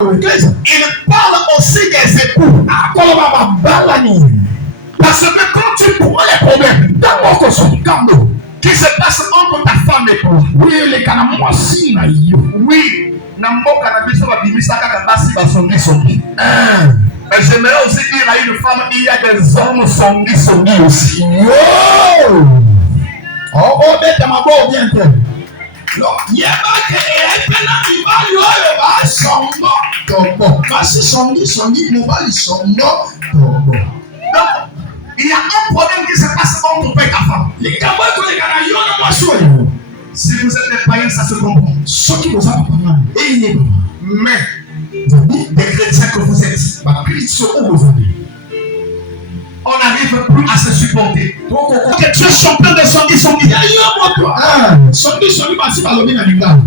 Il parle aussi des époux. Parce que quand tu prends les problèmes qui se passent entre ta femme et toi, oui, Namboka na biso ba bimisaka kabasi ba songi songi. Mais j'aimerais aussi dire à une femme, il y a des hommes songi songi aussi. Oh, bête ma beau bien tel. Yeba ke epena ibali oyo ba songo tobo. Basi songi songi mobali songo tobo. Donc, il y a un problème qui se passe entre toi et ta femme. Les camarades que les gars yo na moi soyo. Si vous êtes des païens, ça se comprend. Ce qui vous a pas mal. Mais, les chrétiens que vous êtes, on n'arrive plus à se supporter. Que tu es champion de songi songi. Songi songi, c'est pas le bien à l'Union.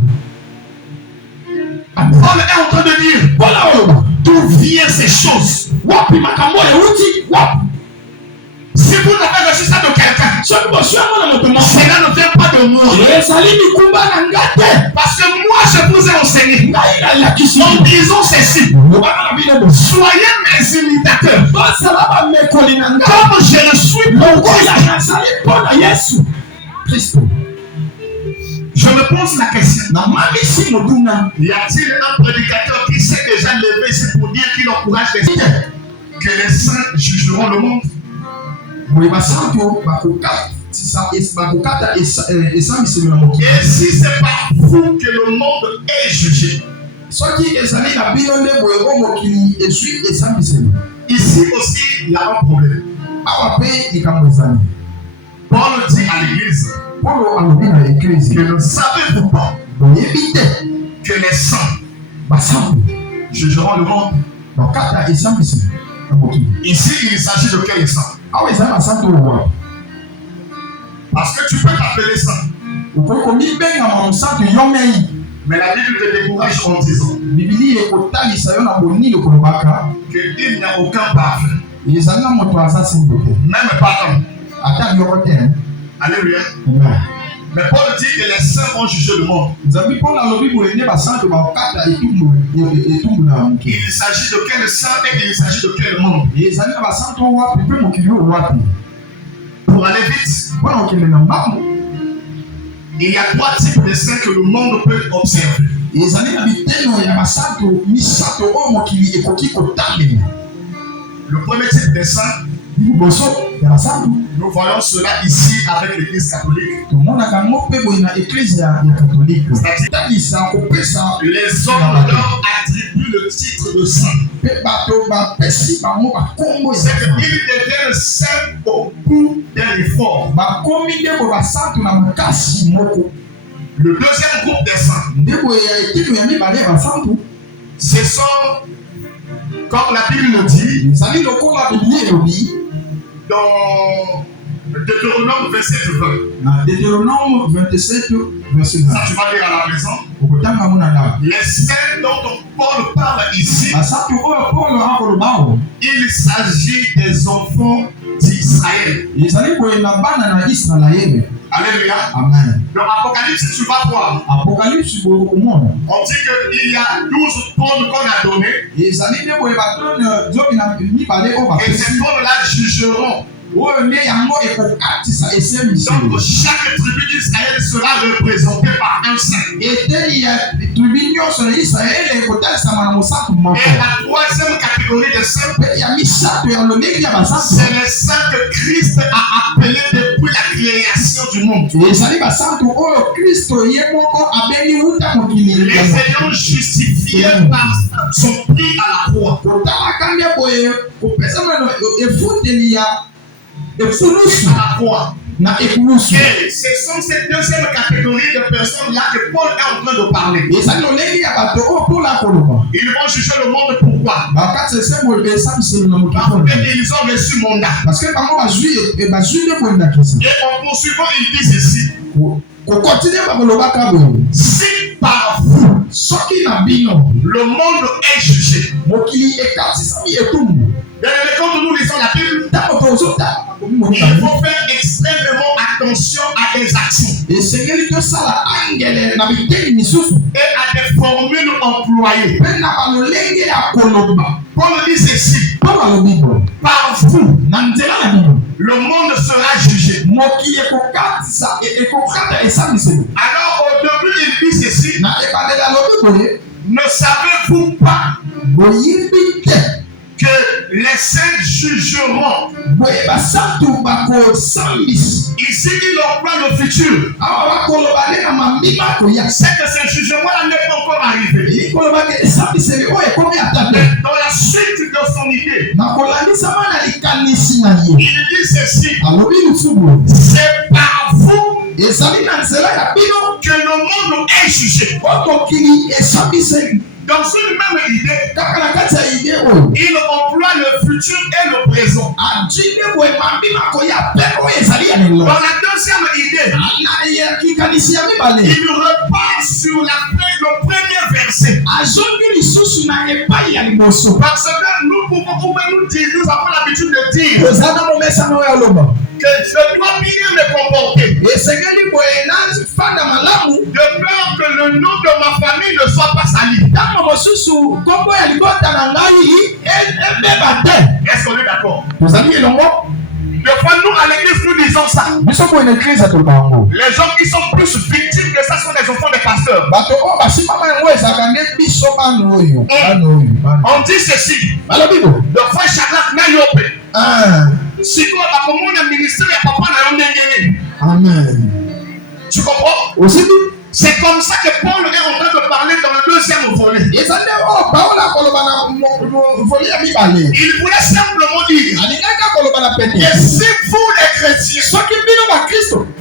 On est en train de dire, voilà, d'où viennent ces choses. Si vous n'avez reçu ça de quelqu'un, cela ne vient pas de moi. Parce que moi, je vous ai enseigné. En disant ceci, soyez mes imitateurs. Comme je le suis pour Christ. Je me pose la question. Y a-t-il un prédicateur qui s'est déjà levé ici pour dire qu'il encourage les saints que les saints jugeront le monde? Et si c'est par vous que le monde est jugé, ici aussi il y a un problème. Paul dit à l'église que ne savez-vous pas que les saints jugeront le monde? Ici il s'agit de quel saint? Parce que tu peux t'appeler saint. Mais la Bible te décourage en disant qu'il n'y a aucun parfait. Même pas un. Alléluia. Mais Paul dit que les saints vont juger le monde. Il s'agit de quel saint et il s'agit de quel monde? Pour aller vite, il y a trois types de saints que le monde peut observer. Le premier type de saints, nous voyons cela ici avec l'église catholique. Les hommes leur attribuent le titre de saint. C'est qu'ils deviennent saints au bout d'un effort. Le deuxième groupe des saints, ce sont, comme la Bible le dit, dans Deutéronome 27:20. Ça, tu vas lire à la maison. Les saints dont Paul parle ici, il s'agit des enfants d'Israël. Alléluia. Amen. Dans Apocalypse, tu vas voir. On dit qu'il y a 12 trônes qu'on a donnés. Et ces trônes-là jugeront. Donc chaque tribu d'Israël sera représentée par un saint. Et la troisième catégorie de saints, c'est les saints que Christ a appelés depuis la création du monde. Les ayant justifiés par son prix à la croix. À la croix. Et ce sont ces deuxième catégorie de personnes-là que Paul est en train de parler. Ils vont juger le monde pourquoi? Parce qu'ils ont reçu mandat. Et en poursuivant, il dit ceci. Si par vous, le monde est jugé. Quand nous lisons la Bible, il faut faire extrêmement attention à des actions et à des formules employées. Paul dit ceci: par vous, le monde sera jugé. Alors au début, il dit ceci: ne savez-vous pas que les saints jugeront? Ici, il emploie le futur. C'est que ce jugement-là n'est pas encore arrivé. Mais dans la suite de son idée, il dit ceci: c'est par vous que le monde est jugé. Dans une même idée, il emploie le futur et le présent. Dans la deuxième idée, il repart sur le premier verset. Parce que nous pouvons nous dire, nous avons l'habitude de dire que je dois bien me comporter, de peur que le nom de ma famille ne soit pas sali. Est-ce qu'on est d'accord? Des fois, nous à l'église, nous disons ça. Les gens qui sont plus victimes que ça sont les enfants des pasteurs. On dit ceci: le frère Shadrach n'a yopé. Si toi, comment on a ministère, papa n'a pas. Amen. Tu comprends? Aussi. C'est comme ça que Paul est en train de parler dans le deuxième volet. Il voulait simplement dire que si vous les chrétiens,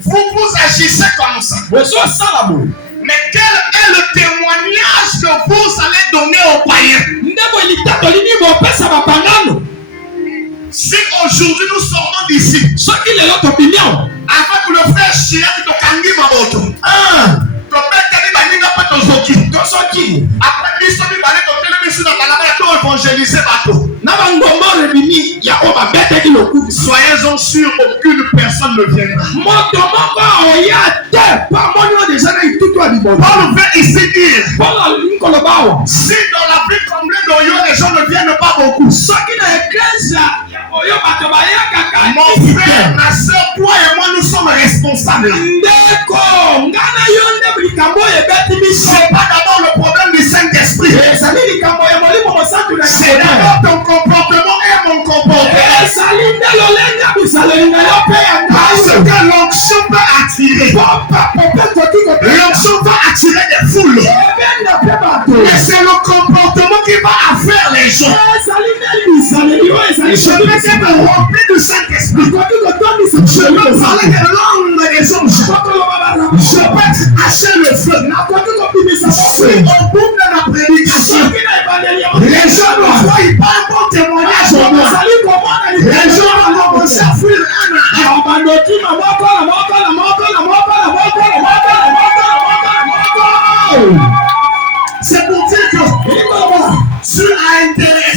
vous agissez comme ça, mais quel est le témoignage que vous allez donner aux païens? Si aujourd'hui nous sortons d'ici, avec le frère Chirac de Kangi Maboto, après Christ, soyez-en sûrs, aucune personne ne viendra. Paul veut ici dire, si dans la vie comblée d'Oyo, les gens ne viennent pas beaucoup, mon frère, ma soeur, toi et moi, nous sommes responsables. C'est pas d'abord le problème du Saint-Esprit. C'est d'abord ton comportement et mon comportement. Parce que l'onction peut attirer. L'onction va attirer des foules. Et c'est le comportement qui va affaire les gens. Je peux être rempli du Saint-Esprit. Je peux parler des langues des anges. Je peux hacher le feu. Si au bout de la prédication, les gens ne voient pas un bon témoignage au monde, les gens vont commencer à fuir un à un. C'est pour dire que tu as intérêt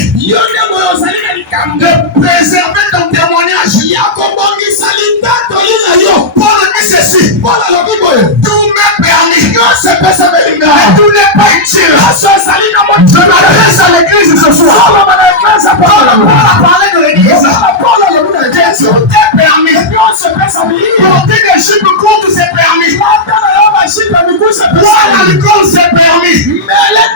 de préserver ton témoignage. Paul dit ceci: tout m'est permis, mais tout n'est pas utile. Je m'adresse à l'église ce soir. Paul a parlé de l'église. Tout est permis. Porter des jupes courtes, c'est permis. Boire l'alcool, c'est permis. Aller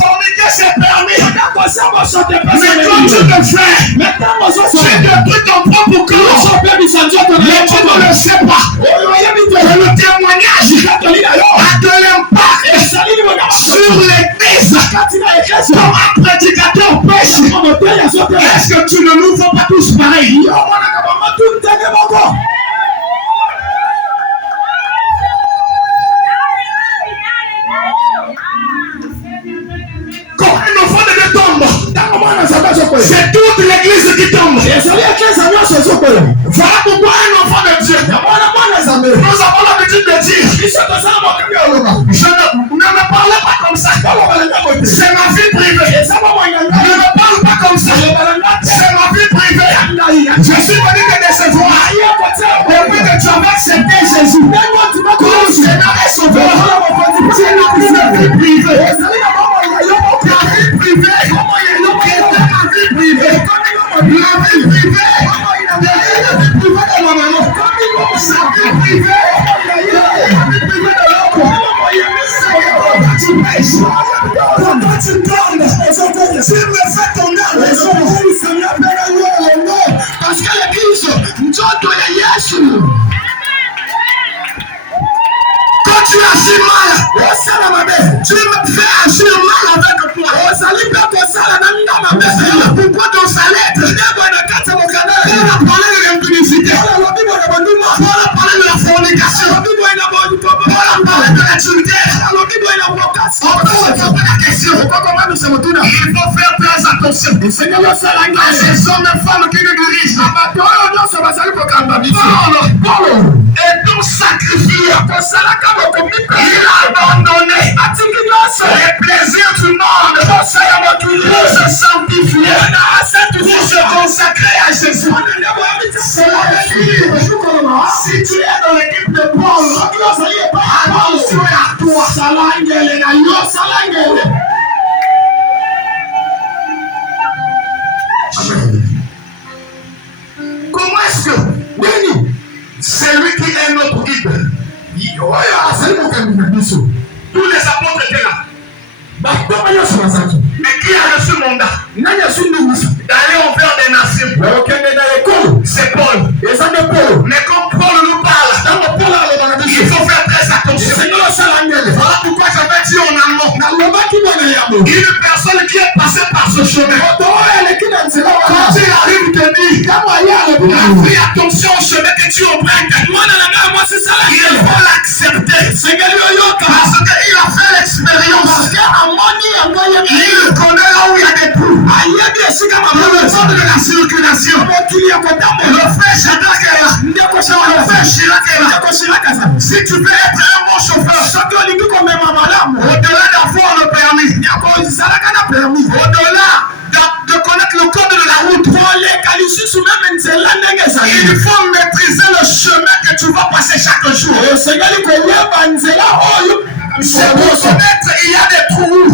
forniquer, c'est permis. Mais quand tu te fais, tu détruis ton propre corps. Mais tu ne le sais pas. Que le témoignage a de l'impact sur l'église. Comme un prédicateur pêche. Est-ce que tu ne nous vois pas tous pareil? Quand un enfant de tombe, c'est toute l'église qui tombe. Voilà pourquoi un enfant de Dieu, nous avons l'habitude de dire, je ne me parle pas comme ça. C'est ma vie privée. Ne me parle pas comme ça. C'est ma vie privée. Je privée. Comment il est là? Ma vie privée. La vie privée. La vie privée de ma maman. Sa vie privée. La vie privée de l'autre. Pourquoi tu pêches? Pourquoi tu donnes? Tu me fais ton âme. Parce que l'église, mtoto ya Yesu. Quand tu agis mal, tu me fais agir mal avec toi. Pourquoi dans sa lettre, on a parlé de l'impudicité, on a parlé de la fornication, on a parlé de l'adultère. On peut poser la question. Il faut faire très attention à ces hommes et femmes qui nous dirigent. Paul étant sacrifié, il a abandonné les plaisirs du monde pour se sanctifier, pour se consacrer à Jésus. Cela veut dire, si tu es dans l'équipe de Paul, attention à toi. Comment est-ce que c'est lui qui est notre guide? Tous les apôtres étaient là. Mais qui a reçu le mandat d'aller envers des nations? C'est Paul. Mais quand Paul nous parle, il faut faire très attention. Voilà pourquoi j'avais dit en allemand. Une personne qui est passée par ce chemin, quand il arrive, il te dit, fais attention au chemin que tu empruntes. Il faut l'accepter. Parce qu'il a fait l'expérience. Il connaît là où il y a des trous. Le centre de la circulation. Le frère Shadrach est là. Le frère Chirac est là. Si tu veux être un bon chauffeur, au-delà d'avoir le permis, au-delà de connaître le code de la route, il faut maîtriser le chemin que tu vas passer chaque jour. C'est pour se mettre, il y a des trous.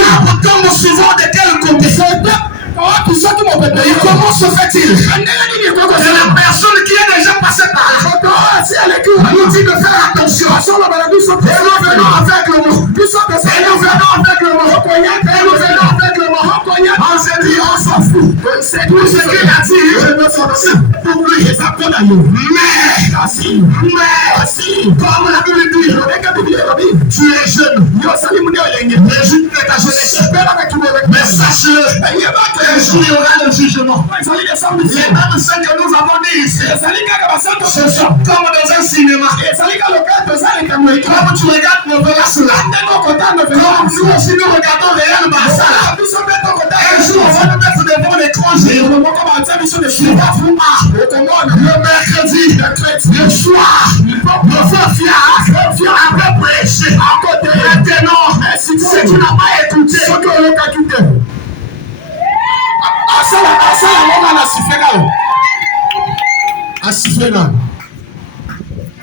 L'arbre tombe souvent de quel côté? Comment se fait-il? C'est la personne qui est déjà passée par là. Elle nous dit de faire attention. Et nous venons avec le mot. On s'est dit, on s'en fout. Tout ce qu'il a dit, pour lui, mais, comme la Bible dit, tu es jeune. Mais je ne ta jeunesse. Mais sache-le, un jour il y aura le jugement. Les mêmes scènes que nous avons dit ici, ce sont comme dans un cinéma. Comme tu regardes Novella cela, comme nous aussi nous regardons Réel Barça. Un jour on va nous mettre devant l'écran géant. Le mercredi, le soir, le frère après prêcher. Maintenant, si tu n'as pas écouté,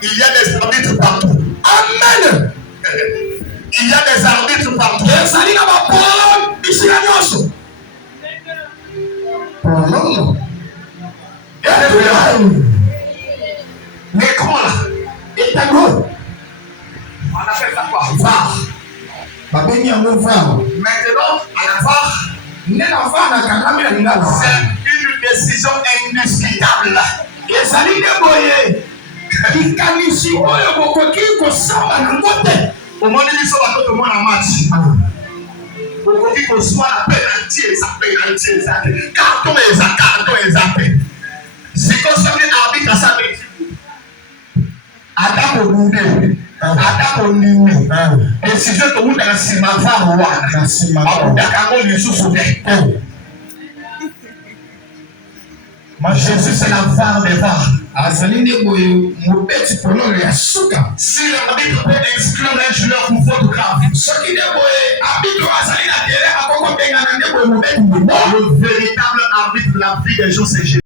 il y a des arbitres partout. Amen. Il y a des arbitres partout. L'écran là, on appelle ça quoi? VAR. Maintenant, à la VAR, c'est une décision indiscutable. Au moment où ils sont à côté de moi en match, okoki kozwa na penalty ezate carton ezate siko soki arbitre asabeti ata kobude ata konimi décision tokutaka nsima varo wana akutaka yango lisusu te. Jésus c'est la VAR des VAR. Si l'arbitre peut exclure un joueur pour faute grave, le véritable arbitre de la vie des gens c'est Jésus.